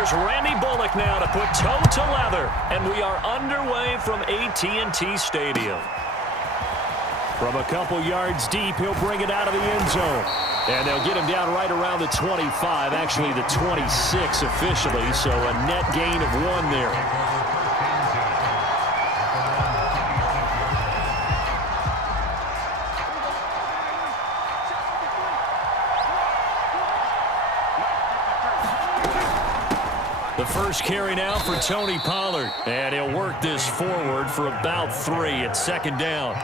Here's Randy Bullock now to put toe to leather. And we are underway from AT&T Stadium. From a couple yards deep, he'll bring it out of the end zone. And they'll get him down right around the 25, actually the 26 officially, so a net gain of 1 there. The first carry now for Tony Pollard. And he'll work this forward for about 3 at second down.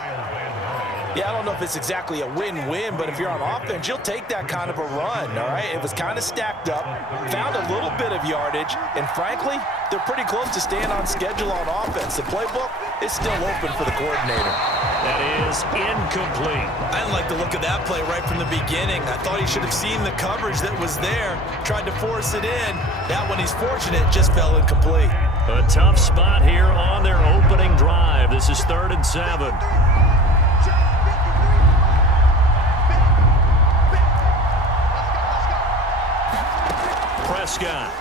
Yeah, I don't know if it's exactly a win-win, but if you're on offense, you'll take that kind of a run, all right? It was kind of stacked up, found a little bit of yardage, and frankly, they're pretty close to staying on schedule on offense. The playbook is still open for the coordinator. That is incomplete. I didn't like the look of that play right from the beginning. I thought he should have seen the coverage that was there, tried to force it in. That one, he's fortunate, just fell incomplete. A tough spot here on their opening drive. This is 3rd and 7. Prescott.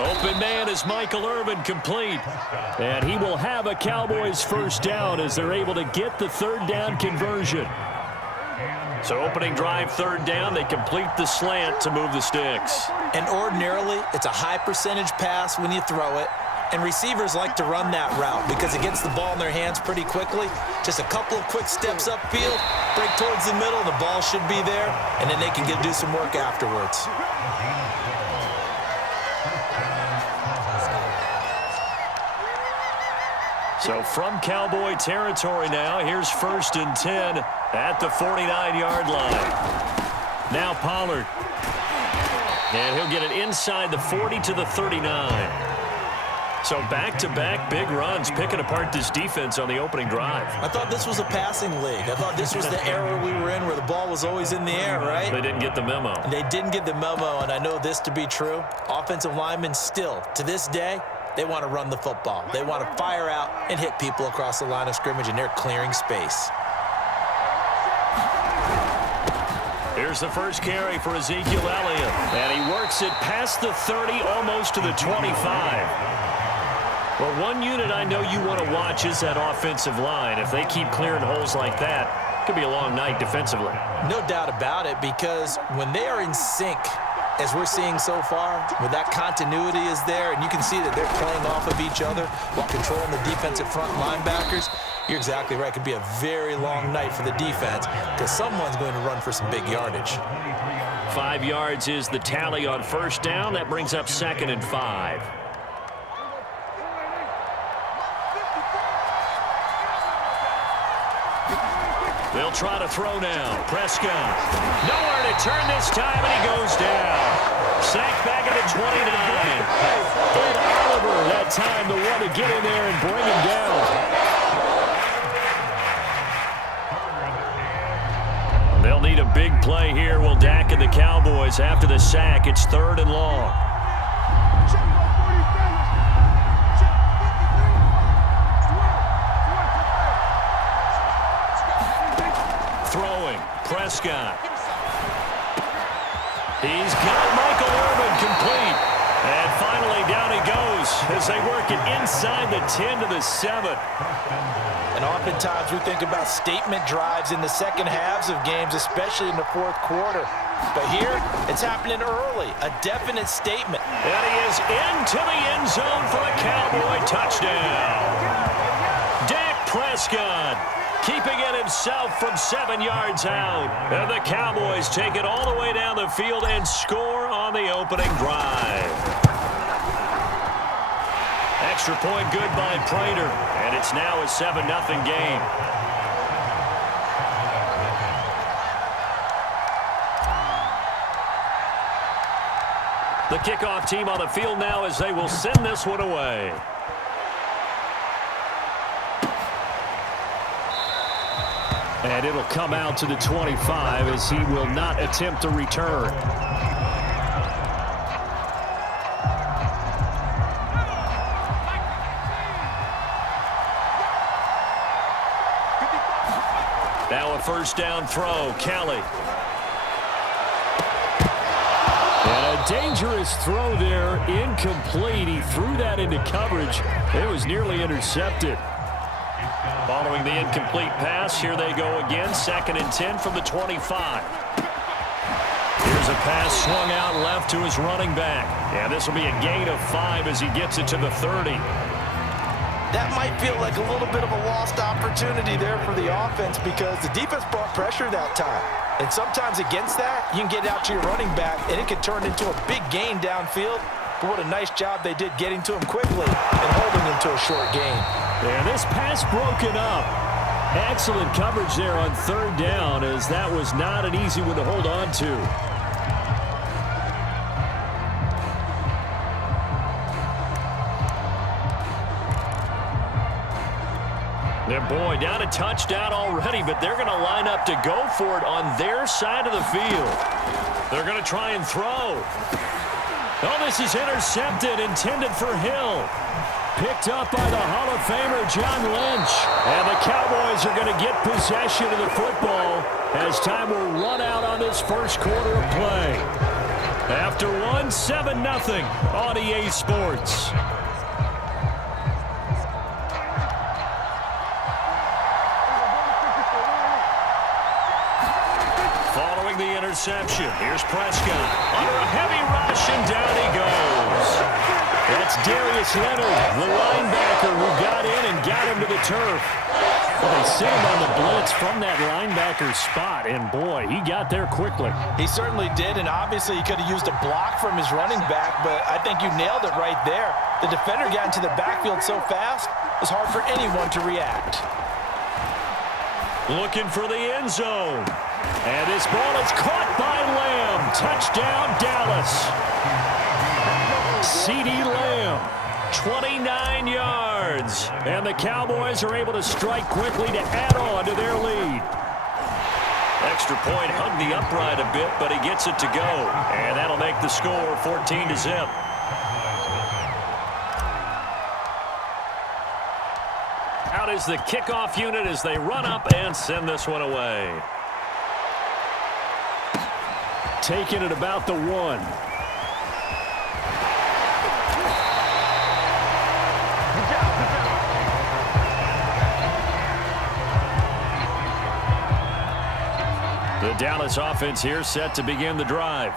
Open man is Michael Irvin, complete. And he will have a Cowboys first down as they're able to get the 3rd down conversion. So opening drive, 3rd down, they complete the slant to move the sticks. And ordinarily, it's a high percentage pass when you throw it. And receivers like to run that route because it gets the ball in their hands pretty quickly. Just a couple of quick steps upfield, break towards the middle, the ball should be there, and then they can do some work afterwards. So from Cowboy territory now, here's 1st and 10 at the 49-yard line. Now Pollard. And he'll get it inside the 40 to the 39. So back-to-back big runs, picking apart this defense on the opening drive. I thought this was a passing league. I thought this was the era we were in where the ball was always in the air, right? They didn't get the memo. They didn't get the memo, and I know this to be true. Offensive linemen still, to this day, they want to run the football. They want to fire out and hit people across the line of scrimmage, and they're clearing space. Here's the first carry for Ezekiel Elliott. And he works it past the 30, almost to the 25. Well, one unit I know you want to watch is that offensive line. If they keep clearing holes like that, it could be a long night defensively. No doubt about it, because when they are in sync, as we're seeing so far, when that continuity is there, and you can see that they're playing off of each other while controlling the defensive front linebackers, you're exactly right. It could be a very long night for the defense because someone's going to run for some big yardage. 5 yards is the tally on first down. That brings up 2nd and 5. They'll try to throw now. Prescott. Nowhere to turn this time, and he goes down. Sacked back at the 29. Ed Oliver that time, the one to get in there and bring him down. They'll need a big play here. Will Dak and the Cowboys after the sack. It's 3rd and long. Throwing. Prescott. He's got Michael Irvin complete. And finally down he goes as they work it inside the 10 to the 7. And oftentimes we think about statement drives in the second halves of games, especially in the 4th quarter. But here, it's happening early, a definite statement. And he is into the end zone for a Cowboy touchdown. Dak Prescott keeping it himself from 7 yards out. And the Cowboys take it all the way down the field and score on the opening drive. Extra point good by Prater, and it's now a 7-0 game. The kickoff team on the field now as they will send this one away. And it'll come out to the 25 as he will not attempt to return. Now a first down throw. Kelly. And a dangerous throw there, incomplete. He threw that into coverage. It was nearly intercepted. Following the incomplete pass, here they go again. 2nd and 10 from the 25. Here's a pass swung out left to his running back. Yeah, this will be a gain of 5 as he gets it to the 30. That might feel like a little bit of a lost opportunity there for the offense because the defense brought pressure that time. And sometimes against that, you can get out to your running back, and it can turn into a big gain downfield. But what a nice job they did getting to him quickly and holding him to a short gain. Yeah, this pass broken up. Excellent coverage there on 3rd down, as that was not an easy one to hold on to. And boy, down a touchdown already, but they're going to line up to go for it on their side of the field. They're going to try and throw. Oh, this is intercepted, intended for Hill. Picked up by the Hall of Famer, John Lynch. And the Cowboys are going to get possession of the football as time will run out on this first quarter of play. After one, 7-0 on EA Sports. Following the interception, here's Prescott. Under a heavy rush, and down he goes. That's Darius Leonard, the linebacker who got in and got him to the turf. Well, they sent him on the blitz from that linebacker spot, and boy, he got there quickly. He certainly did, and obviously he could have used a block from his running back, but I think you nailed it right there. The defender got into the backfield so fast, it was hard for anyone to react. Looking for the end zone. And this ball is caught by Lamb. Touchdown, Dallas. CeeDee Lamb, 29 yards. And the Cowboys are able to strike quickly to add on to their lead. Extra point hugged the upright a bit, but he gets it to go. And that'll make the score 14-0. Out is the kickoff unit as they run up and send this one away. Taking it about the 1. The Dallas offense here set to begin the drive.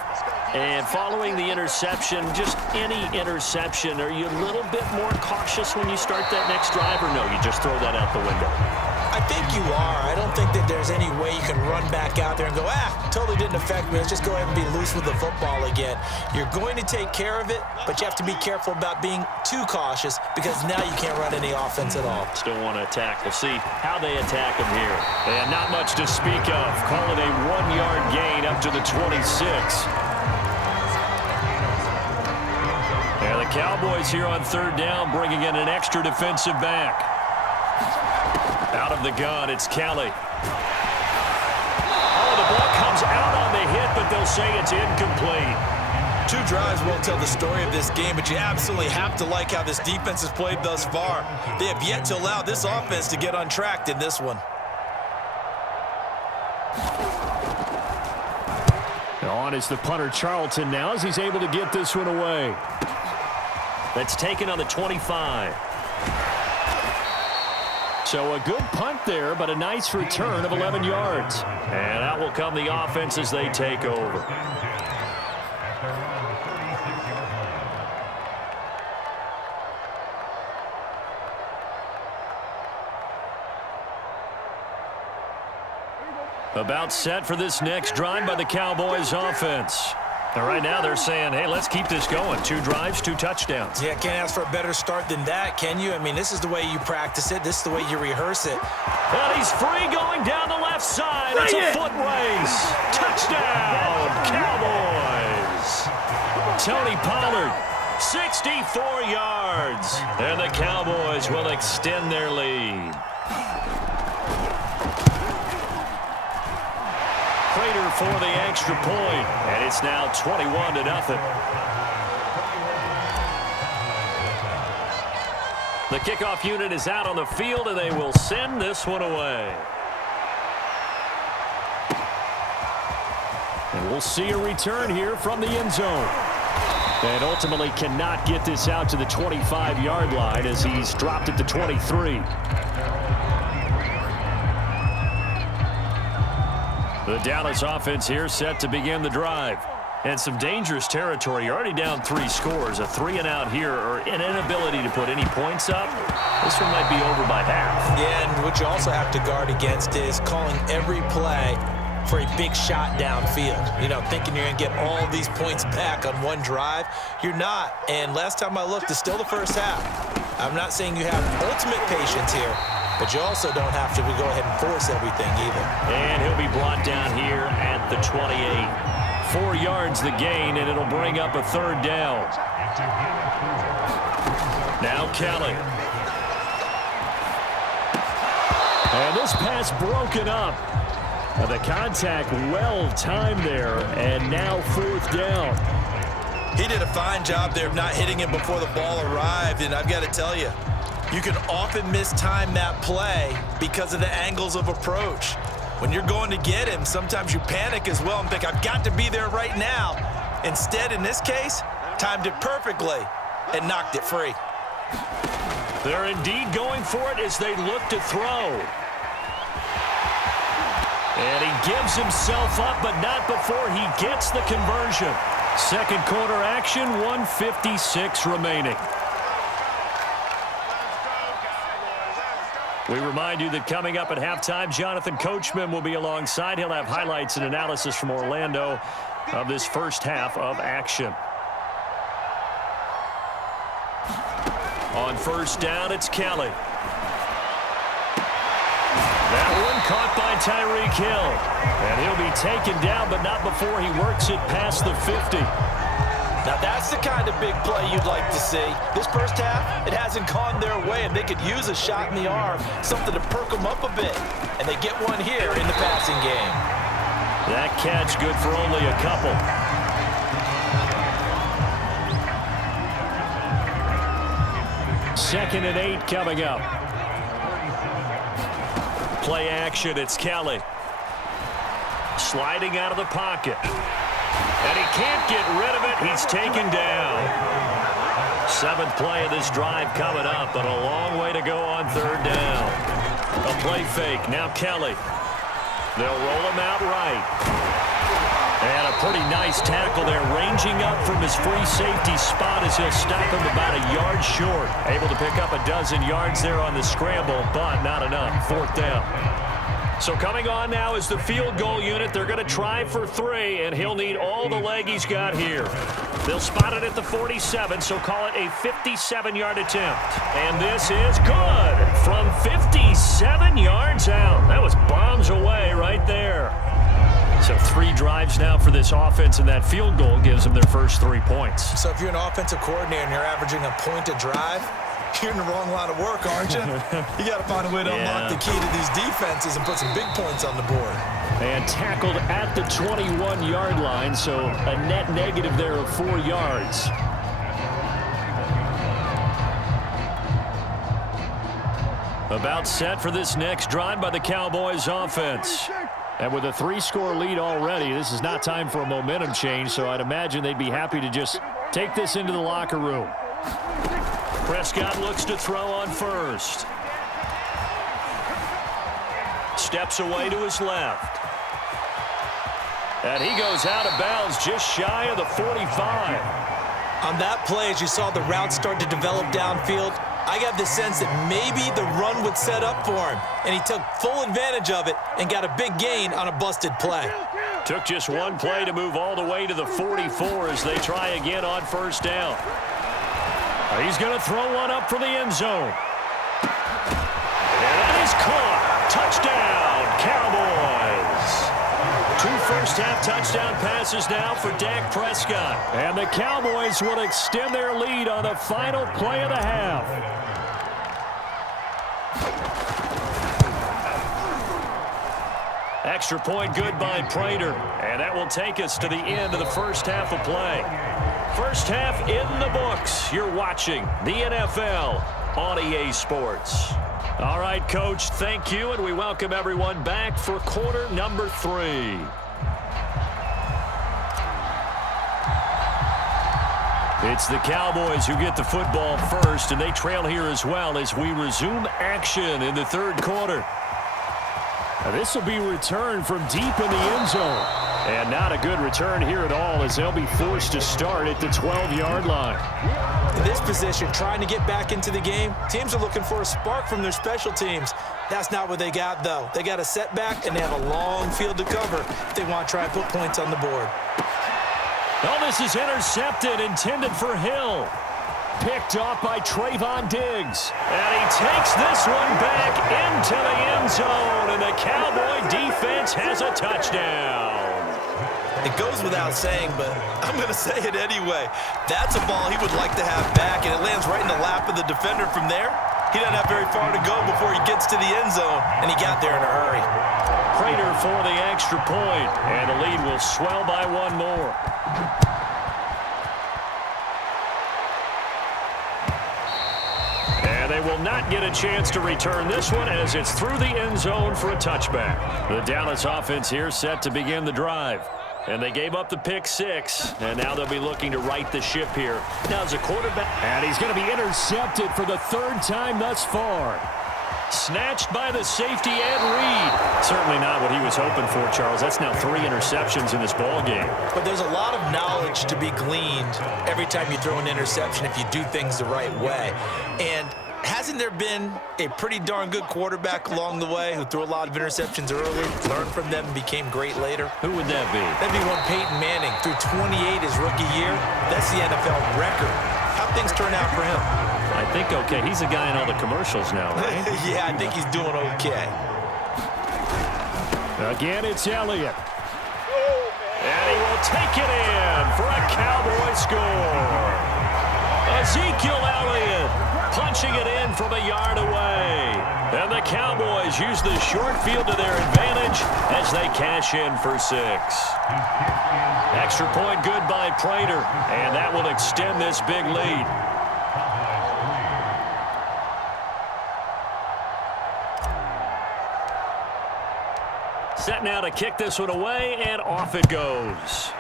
And following the interception, just any interception, are you a little bit more cautious when you start that next drive, or no, you just throw that out the window? I think you are. I don't think that there's any way you can run back out there and go, totally didn't affect me. Let's just go ahead and be loose with the football again. You're going to take care of it, but you have to be careful about being too cautious because now you can't run any offense at all. Still want to attack. We'll see how they attack him here. And not much to speak of. Call it a 1-yard gain up to the 26. And the Cowboys here on 3rd down bringing in an extra defensive back. Out of the gun, it's Kelly. Oh, the ball comes out on the hit, but they'll say it's incomplete. 2 drives won't tell the story of this game, but you absolutely have to like how this defense has played thus far. They have yet to allow this offense to get untracked in this one. On is the punter Charlton now as he's able to get this one away. That's taken on the 25. So a good punt there, but a nice return of 11 yards. And out will come the offense as they take over. About set for this next drive by the Cowboys offense. And right now they're saying, hey, let's keep this going. 2 drives, 2 touchdowns. Yeah, can't ask for a better start than that, can you? I mean, this is the way you practice it. This is the way you rehearse it. And he's free going down the left side. It's a foot race. Touchdown, Cowboys. Tony Pollard, 64 yards. And the Cowboys will extend their lead. Prater for the extra point, and it's now 21-0. The kickoff unit is out on the field, and they will send this one away. And we'll see a return here from the end zone. And ultimately cannot get this out to the 25-yard line as he's dropped it to 23. The Dallas offense here set to begin the drive. And some dangerous territory. You're already down 3 scores. A 3-and-out here or an inability to put any points up. This one might be over by half. Yeah, and what you also have to guard against is calling every play for a big shot downfield. You know, thinking you're going to get all these points back on one drive. You're not. And last time I looked, it's still the first half. I'm not saying you have ultimate patience here, but you also don't have to go ahead and force everything either. And he'll be brought down here at the 28. 4 yards the gain, and it'll bring up a 3rd down. Now Kelly. And this pass broken up. The contact well timed there, and now 4th down. He did a fine job there of not hitting him before the ball arrived, and I've got to tell you, you can often mistime that play because of the angles of approach. When you're going to get him, sometimes you panic as well and think, I've got to be there right now. Instead, in this case, timed it perfectly and knocked it free. They're indeed going for it as they look to throw. And he gives himself up, but not before he gets the conversion. Second quarter action, 1:56 remaining. We remind you that coming up at halftime, Jonathan Coachman will be alongside. He'll have highlights and analysis from Orlando of this first half of action. On first down, it's Kelly. That one caught by Tyreek Hill. And he'll be taken down, but not before he works it past the 50. Now that's the kind of big play you'd like to see. This first half, it hasn't gone their way, and they could use a shot in the arm, something to perk them up a bit. And they get one here in the passing game. That catch good for only a couple. Second and 8 coming up. Play action, it's Kelly. Sliding out of the pocket. And he can't get rid of it. He's taken down. 7th play of this drive coming up, but a long way to go on 3rd down. A play fake. Now Kelly. They'll roll him out right. And a pretty nice tackle there, ranging up from his free safety spot as he'll stop him about a yard short. Able to pick up a dozen yards there on the scramble, but not enough. 4th down. So coming on now is the field goal unit. They're going to try for 3, and he'll need all the leg he's got here. They'll spot it at the 47, so call it a 57-yard attempt. And this is good from 57 yards out. That was bombs away right there. So 3 drives now for this offense, and that field goal gives them their first 3 points. So if you're an offensive coordinator and you're averaging a point a drive, you're in the wrong line of work, aren't you? You got to find a way to unlock the key to these defenses and put some big points on the board. And tackled at the 21-yard line, so a net negative there of 4 yards. About set for this next drive by the Cowboys offense. And with a 3-score lead already, this is not time for a momentum change, so I'd imagine they'd be happy to just take this into the locker room. Prescott looks to throw on first. Steps away to his left. And he goes out of bounds just shy of the 45. On that play, as you saw the route start to develop downfield, I got the sense that maybe the run would set up for him, and he took full advantage of it and got a big gain on a busted play. Took just one play to move all the way to the 44 as they try again on first down. He's going to throw one up for the end zone. And that is caught. Touchdown, Cowboys. 2 first-half touchdown passes now for Dak Prescott. And the Cowboys will extend their lead on the final play of the half. Extra point good by Prater. And that will take us to the end of the first half of play. First half in the books. You're watching the NFL on EA Sports. All right, Coach, thank you, and we welcome everyone back for quarter number 3. It's the Cowboys who get the football first, and they trail here as well as we resume action in the third quarter. This will be returned from deep in the end zone. And not a good return here at all, as they'll be forced to start at the 12-yard line. In this position, trying to get back into the game, teams are looking for a spark from their special teams. That's not what they got, though. They got a setback, and they have a long field to cover if they want to try and put points on the board. Oh, this is intercepted, intended for Hill. Picked off by Trayvon Diggs. And he takes this one back into the end zone, and the Cowboy defense has a touchdown. It goes without saying, but I'm going to say it anyway. That's a ball he would like to have back, and it lands right in the lap of the defender from there. He doesn't have very far to go before he gets to the end zone, and he got there in a hurry. Prater for the extra point, and the lead will swell by one more. And they will not get a chance to return this one as it's through the end zone for a touchback. The Dallas offense here set to begin the drive. And they gave up the pick six, and now they'll be looking to right the ship here. Now as a quarterback, and he's going to be intercepted for the third time thus far. Snatched by the safety, Ed Reed. Certainly not what he was hoping for, Charles. That's now 3 interceptions in this ball game. But there's a lot of knowledge to be gleaned every time you throw an interception if you do things the right way. And hasn't there been a pretty darn good quarterback along the way who threw a lot of interceptions early, learned from them, and became great later? Who would that be? That'd be one Peyton Manning. Threw 28 his rookie year. That's the NFL record. How'd things turn out for him? I think okay. He's a guy in all the commercials now, right? Yeah, I think he's doing okay. Again, it's Elliott. And he will take it in for a Cowboy score. Ezekiel Elliott punching it in from a yard away. And the Cowboys use the short field to their advantage as they cash in for 6. Extra point good by Prater, and that will extend this big lead. Set now to kick this one away, and off it goes.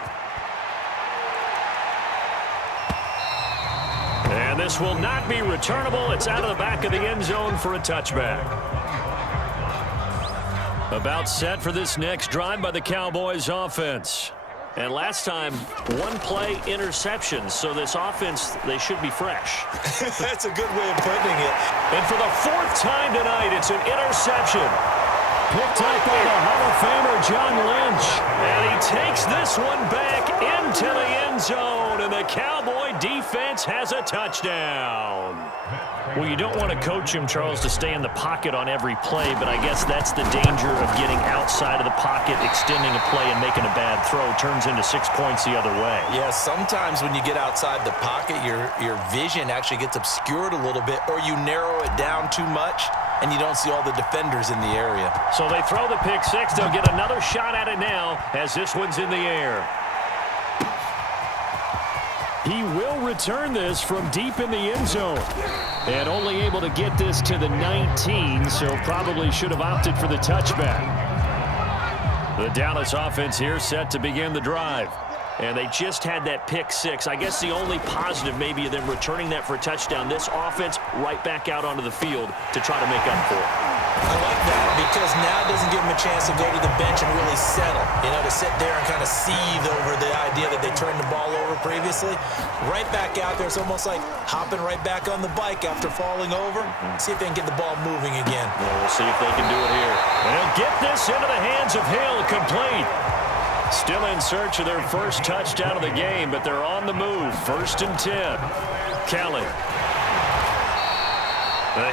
And this will not be returnable. It's out of the back of the end zone for a touchback. About set for this next drive by the Cowboys offense. And last time, 1-play interceptions. So this offense, they should be fresh. That's a good way of putting it. And for the 4th time tonight, it's an interception. Picked up by the Hall of Famer John Lynch. And he takes this one back into the end zone. And the Cowboy defense has a touchdown. Well, you don't want to coach him, Charles, to stay in the pocket on every play, but I guess that's the danger of getting outside of the pocket, extending a play, and making a bad throw. Turns into 6 points the other way. Yeah, sometimes when you get outside the pocket, your vision actually gets obscured a little bit, or you narrow it down too much, and you don't see all the defenders in the area. So they throw the pick six. They'll get another shot at it now as this one's in the air. He will return this from deep in the end zone. And only able to get this to the 19, so probably should have opted for the touchback. The Dallas offense here set to begin the drive. And they just had that pick six. I guess the only positive maybe of them returning that for a touchdown. This offense right back out onto the field to try to make up for it. I like that because now it doesn't give them a chance to go to the bench and really settle. You know, to sit there and kind of seethe over the idea that they turned the ball over previously. Right back out there. It's almost like hopping right back on the bike after falling over. See if they can get the ball moving again. Well, we'll see if they can do it here. And they'll get this into the hands of Hill, complete. Still in search of their first touchdown of the game, but they're on the move. 1st and 10. Kelly.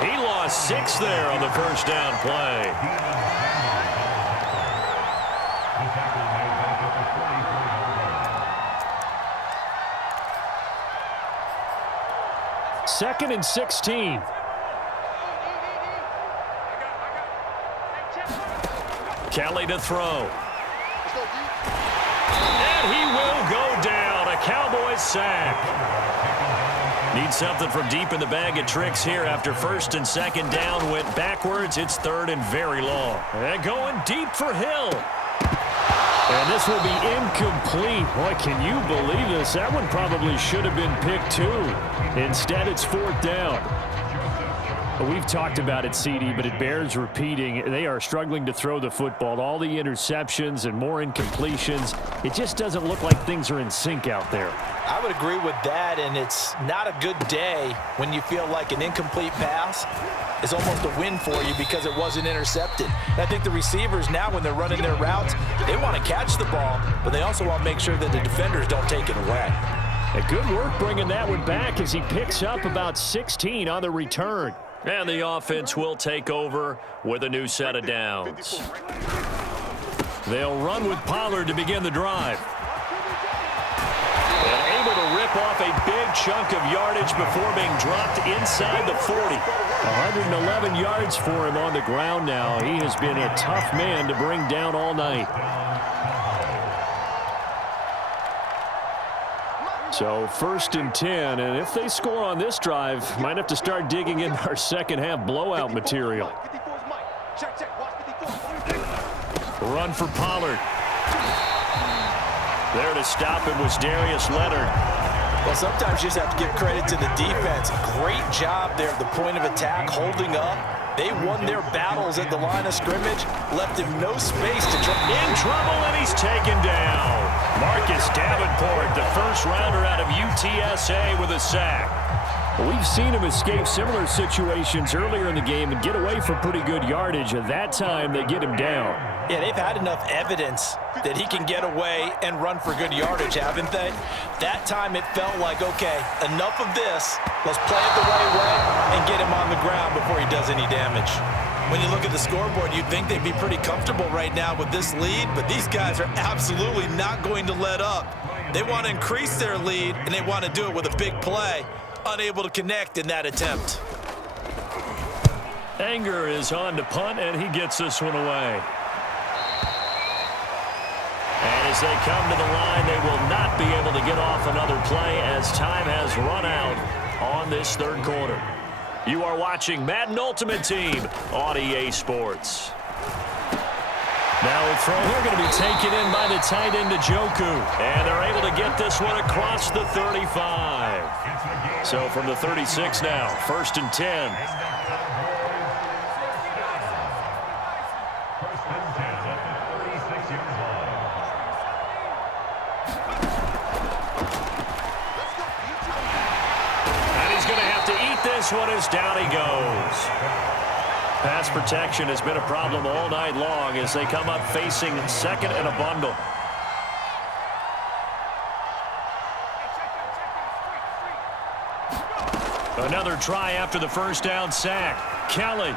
He lost 6 there on the first down play. Second and 16. Kelly to throw. And he will go down. A Cowboys sack. Need something from deep in the bag of tricks here after 1st and 2nd down. Went backwards. It's 3rd and very long. And going deep for Hill. And this will be incomplete. Boy, can you believe this? That one probably should have been picked too. Instead, it's fourth down. We've talked about it, CD, but it bears repeating. They are struggling to throw the football. All the interceptions and more incompletions. It just doesn't look like things are in sync out there. I would agree with that, and it's not a good day when you feel like an incomplete pass is almost a win for you because it wasn't intercepted. And I think the receivers now, when they're running their routes, they want to catch the ball, but they also want to make sure that the defenders don't take it away. A good work bringing that one back as he picks up about 16 on the return. And the offense will take over with a new set of downs. They'll run with Pollard to begin the drive. And able to rip off a big chunk of yardage before being dropped inside the 40. 111 yards for him on the ground now. He has been a tough man to bring down all night. So first and 10, and if they score on this drive, might have to start digging in our second half blowout material. Run for Pollard. There to stop him was Darius Leonard. Well, sometimes you just have to give credit to the defense. Great job there at the point of attack, holding up. They won their battles at the line of scrimmage, left him no space to try. In trouble, and he's taken down. Marcus Davenport, the first rounder out of UTSA with a sack. We've seen him escape similar situations earlier in the game and get away from pretty good yardage. At that time, they get him down. Yeah, they've had enough evidence that he can get away and run for good yardage, haven't they? That time it felt like, okay, enough of this. Let's play it the right way and get him on the ground before he does any damage. When you look at the scoreboard, you'd think they'd be pretty comfortable right now with this lead, but these guys are absolutely not going to let up. They want to increase their lead, and they want to do it with a big play. Unable to connect in that attempt. Anger is on to punt, and he gets this one away. And as they come to the line, they will not be able to get off another play as time has run out on this third quarter. You are watching Madden Ultimate Team on EA Sports. Now a throw. They're going to be taken in by the tight end, Njoku. And they're able to get this one across the 35. So from the 36 now, first and 10. This one is down he goes. Pass protection has been a problem all night long as they come up facing second and a bundle. Another try after the first down sack. Kelly.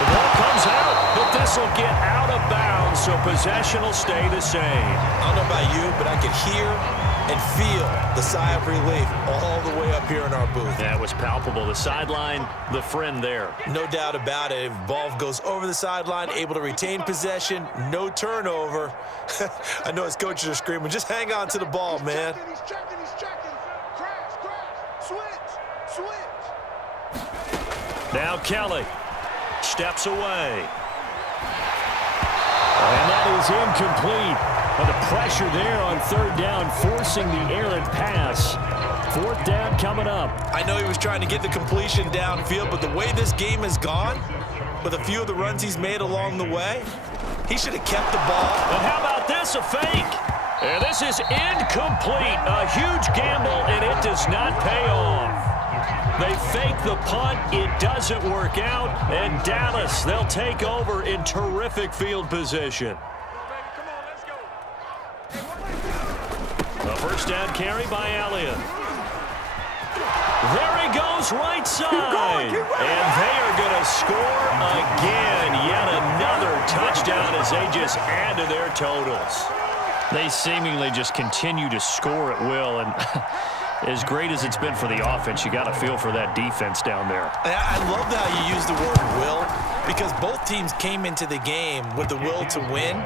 The ball comes out, but this will get out of bounds, so possession will stay the same. I don't know about you, but I can hear and feel the sigh of relief all the way up here in our booth. That was palpable. The sideline, the friend there. No doubt about it. If ball goes over the sideline, able to retain possession, no turnover. I know his coaches are screaming, just hang on to the ball, man. He's checking. Crash. Switch. Now Kelly steps away. And that is incomplete. But the pressure there on third down, forcing the errant pass. Fourth down coming up. I know he was trying to get the completion downfield, but the way this game has gone, with a few of the runs he's made along the way, he should have kept the ball. And how about this, a fake? And this is incomplete. A huge gamble, and it does not pay off. They fake the punt. It doesn't work out. And Dallas, they'll take over in terrific field position. The first down carry by Elliott. There he goes, right side. And they are going to score again. Yet another touchdown as they just add to their totals. They seemingly just continue to score at will. And as great as it's been for the offense, you got to feel for that defense down there. I love how you use the word will, because both teams came into the game with the will to win.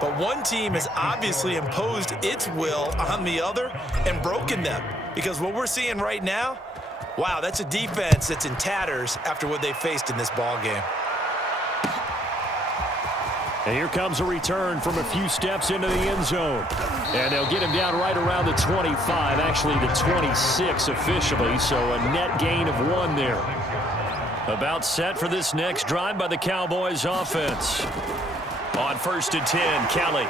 But one team has obviously imposed its will on the other and broken them. Because what we're seeing right now, wow, that's a defense that's in tatters after what they faced in this ball game. And here comes a return from a few steps into the end zone. And they'll get him down right around the 25, actually the 26 officially, so a net gain of 1 there. About set for this next drive by the Cowboys offense. On 1st and 10, Kelly.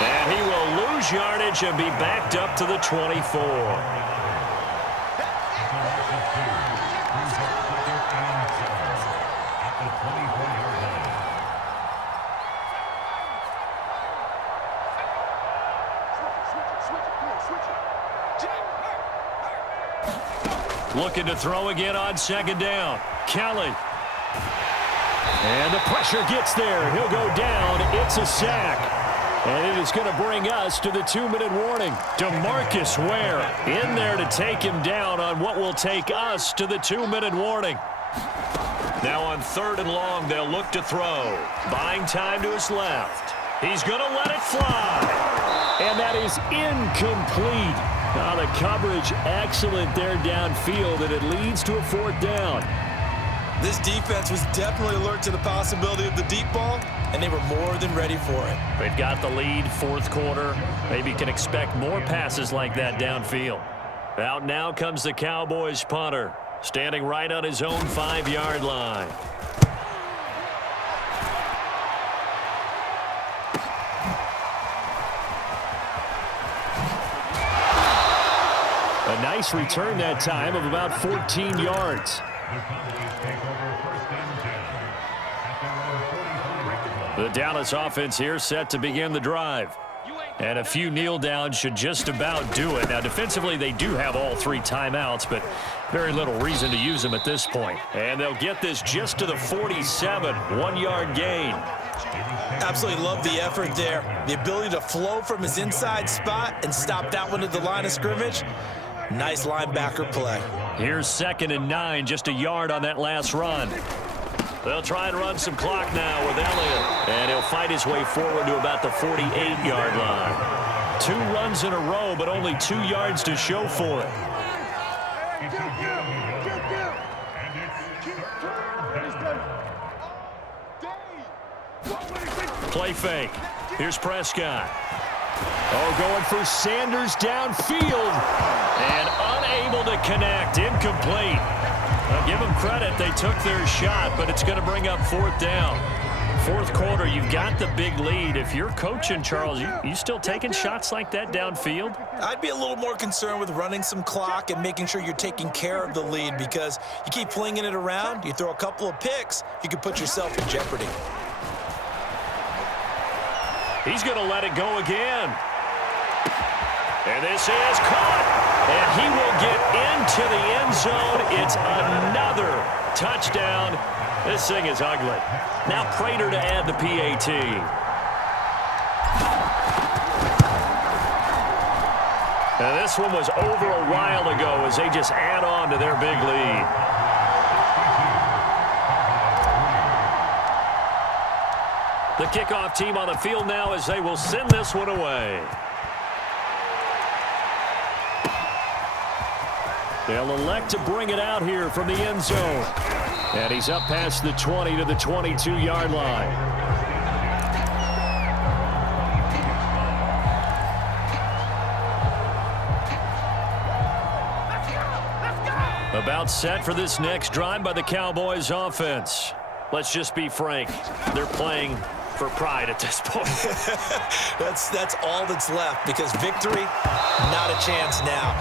And he will lose yardage and be backed up to the 24. Looking to throw again on 2nd down. Kelly. And the pressure gets there. He'll go down. It's a sack. And it is going to bring us to the 2-minute warning. DeMarcus Ware in there to take him down on what will take us to the 2-minute warning. Now on 3rd and long, they'll look to throw. Buying time to his left. He's going to let it fly. And that is incomplete. Now the coverage excellent there downfield, and it leads to a 4th down. This defense was definitely alert to the possibility of the deep ball, and they were more than ready for it. They've got the lead, 4th quarter. Maybe can expect more passes like that downfield. Out now comes the Cowboys punter, standing right on his own 5-yard line. A nice return that time of about 14 yards. The Dallas offense here set to begin the drive. And a few kneel downs should just about do it. Now, defensively, they do have all 3 timeouts, but very little reason to use them at this point. And they'll get this just to the 47, 1-yard gain. Absolutely love the effort there. The ability to flow from his inside spot and stop that one at the line of scrimmage. Nice linebacker play. Here's 2nd and 9, just a yard on that last run. They'll try and run some clock now with Elliott. And he'll fight his way forward to about the 48-yard line. 2 runs in a row, but only 2 yards to show for it. Play fake. Here's Prescott. Oh, going for Sanders downfield. And unable to connect. Incomplete. I'll give them credit. They took their shot, but it's going to bring up 4th down. 4th quarter, you've got the big lead. If you're coaching, Charles, you still taking shots like that downfield? I'd be a little more concerned with running some clock and making sure you're taking care of the lead, because you keep flinging it around, you throw a couple of picks, you can put yourself in jeopardy. He's going to let it go again. And this is caught. And he will get into the end zone. It's another touchdown. This thing is ugly. Now Prater to add the PAT. Now this one was over a while ago as they just add on to their big lead. The kickoff team on the field now as they will send this one away. They'll elect to bring it out here from the end zone. And he's up past the 20 to the 22-yard line. About set for this next drive by the Cowboys offense. Let's just be frank. They're playing for pride at this point. That's all that's left, because victory, not a chance now.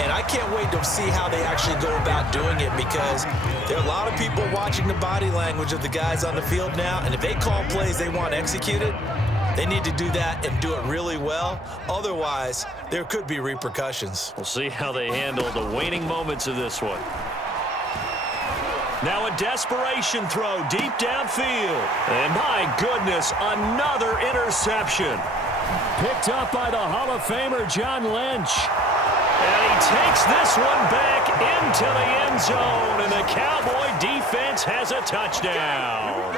And I can't wait to see how they actually go about doing it, because there are a lot of people watching the body language of the guys on the field now, and if they call plays they want executed, they need to do that and do it really well. Otherwise, there could be repercussions. We'll see how they handle the waning moments of this one. Now a desperation throw deep downfield. And my goodness, another interception. Picked up by the Hall of Famer John Lynch. And he takes this one back into the end zone. And the Cowboy defense has a touchdown.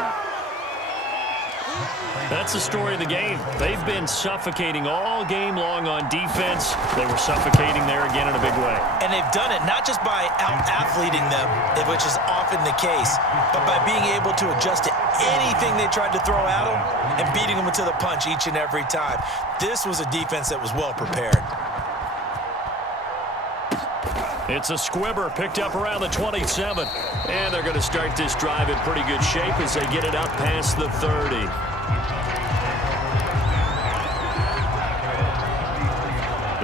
That's the story of the game. They've been suffocating all game long on defense. They were suffocating there again in a big way. And they've done it not just by out-athleting them, which is often the case, but by being able to adjust to anything they tried to throw at them and beating them to the punch each and every time. This was a defense that was well prepared. It's a squibber picked up around the 27. And they're going to start this drive in pretty good shape as they get it up past the 30.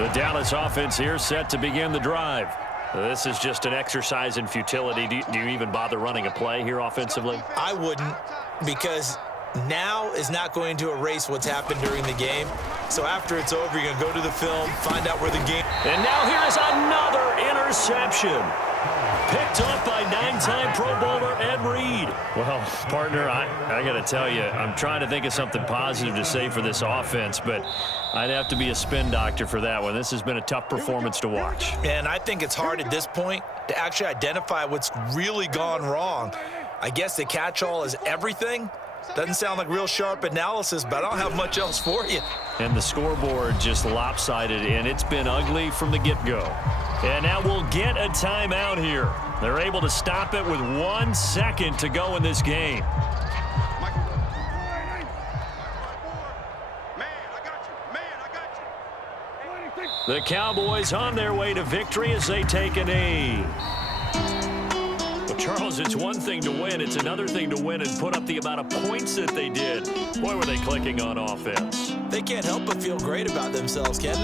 The Dallas offense here set to begin the drive. This is just an exercise in futility. Do you even bother running a play here offensively? I wouldn't, because now is not going to erase what's happened during the game. So after it's over, you're going to go to the film, find out where the game... And now here is another interception. Picked up by 9-time Pro Bowler Ed Reed. Well, partner, I got to tell you, I'm trying to think of something positive to say for this offense, but I'd have to be a spin doctor for that one. This has been a tough performance to watch. And I think it's hard at this point to actually identify what's really gone wrong. I guess the catch-all is everything. Doesn't sound like real sharp analysis, but I don't have much else for you. And the scoreboard just lopsided, and it's been ugly from the get-go. And now we'll get a timeout here. They're able to stop it with 1 second to go in this game. The Cowboys on their way to victory as they take a knee. Well, Charles, it's one thing to win. It's another thing to win and put up the amount of points that they did. Boy, were they clicking on offense. They can't help but feel great about themselves, can they?